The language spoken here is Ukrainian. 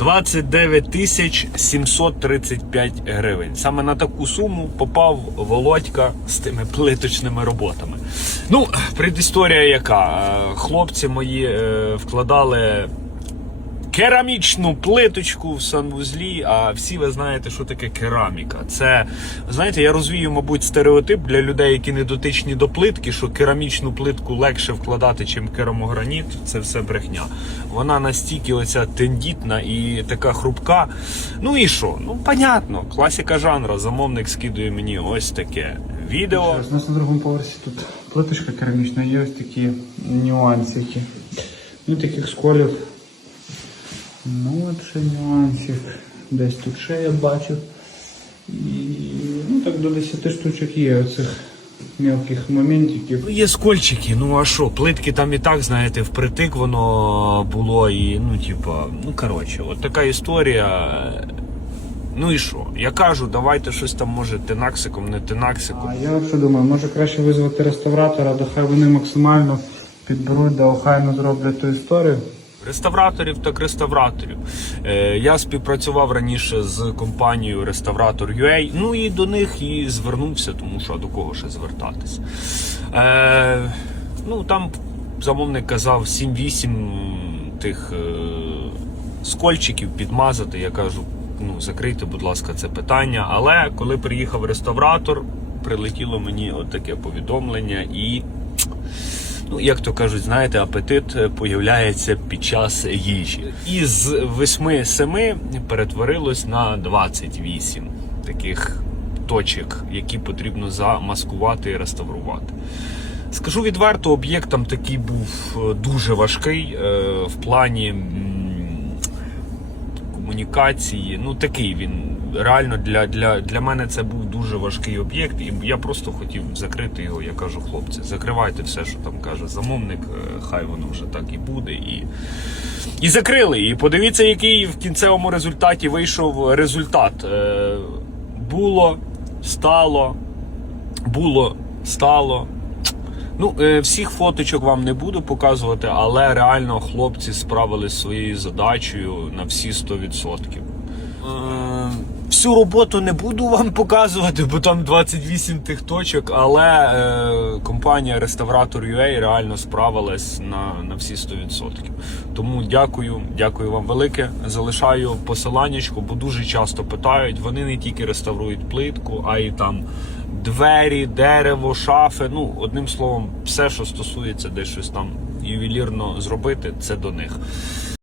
29 тисяч 735 гривень. Саме на таку суму попав Володька з тими плиточними роботами. Ну, предісторія яка? Е, Хлопці мої е, вкладали керамічну плиточку в санвузлі. А всі ви знаєте, що таке кераміка. Це знаєте, я розвію, мабуть, стереотип для людей, які не дотичні до плитки, що керамічну плитку легше вкладати, чим керамограніт. Це все брехня. Вона настільки оця тендітна і така хрупка. Ну і що? Ну, понятно, класика жанру. Замовник скидує мені ось таке відео. У нас на другому поверсі тут плиточка керамічна, є ось такі нюансики. Ну, таких сколів. Ну, от ще нюансик. Десь тут ще я бачив. І ну, так до 10 штучок є оцих мелких моментиків. Ну, Є скольчики, ну а що, плитки там і так, знаєте, впритик воно було і, ну, типа, ну коротше, от така історія. Ну і що? Я кажу, давайте щось там, може, тенаксиком, не тенаксиком. А я що думаю, може краще визвати реставратора, то хай вони максимально підберуть, да охайно зроблять ту історію. Реставраторів так реставраторів. Е, я співпрацював раніше з компанією Реставратор UA, ну і до них і звернувся, тому що до кого ще звертатись. Е, ну там замовник казав 7-8 тих е, скольчиків підмазати. Я кажу, ну закрийте, будь ласка, це питання. Але коли приїхав реставратор, прилетіло мені от таке повідомлення і. Ну, як то кажуть, знаєте, апетит е, появляється під час їжі. Із 8-7 перетворилось на 28 таких точок, які потрібно замаскувати і реставрувати. Скажу відверто, об'єкт там такий був е, дуже важкий е, в плані комунікації. Ну такий він реально для, для, для мене це був дуже важкий об'єкт, і я просто хотів закрити його. Я кажу, хлопці, закривайте все, що там каже замовник, е, хай воно вже так і буде. І, і закрили. І подивіться, який в кінцевому результаті вийшов результат. Е, Було, стало, було, стало. Ну, е, всіх фоточок вам не буду показувати, але реально хлопці справились своєю задачею на всі 100%. Е, Всю роботу не буду вам показувати, бо там 28 тих точок, але е, компанія Реставратор UA реально справилась на, на всі 100%. Тому дякую, дякую вам велике. Залишаю посиланнячку, бо дуже часто питають. Вони не тільки реставрують плитку, а й там двері, дерево, шафи. Ну, одним словом, все, що стосується десь щось там ювелірно зробити, це до них.